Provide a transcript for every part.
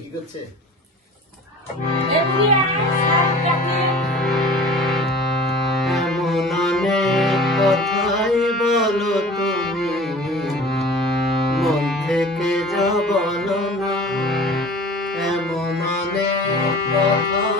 কি করছে কথাই বলো তুমি মন থেকে যা বলো না। এমন অনেক কথাই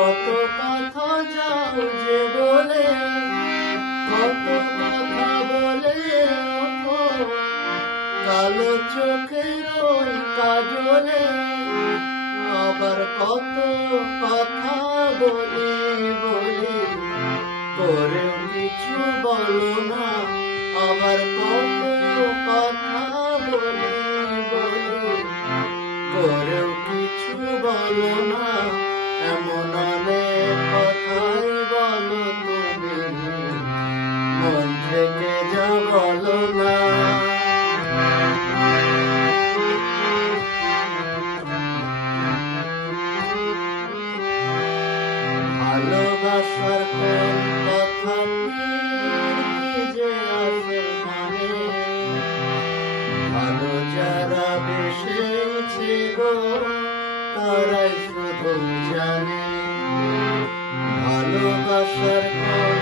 কত কথা যাও যে বলে, কত কথা বলে কালো চোখের ওই কাজলে আবার কত কথা বলে বলে। করেও কিছু বলো না, আবার কত কথা বলে বলে। করেও কিছু বলো না এমন অনেক কথাই বলো তুমি। মন থেকে যা বলো না। ভালোবাসার কোন কথাটি যে আসে মানে। ভালো যারা বেসেছে গো তারাই জানে ভালোবাসার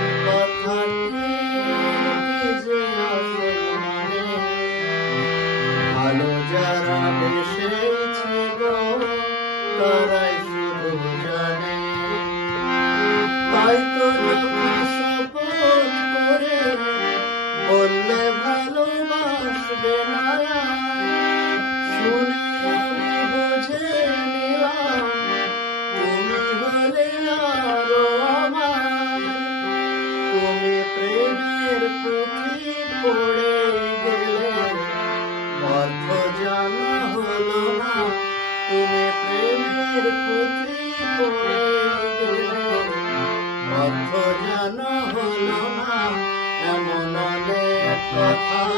তুমি প্রেমের পুঁথি পড়ে গেলে অর্থ জানা হলো না। তুমি প্রেমের পুঁথি পড়ে গেলে অর্থ জানা হলো না। এমন বলো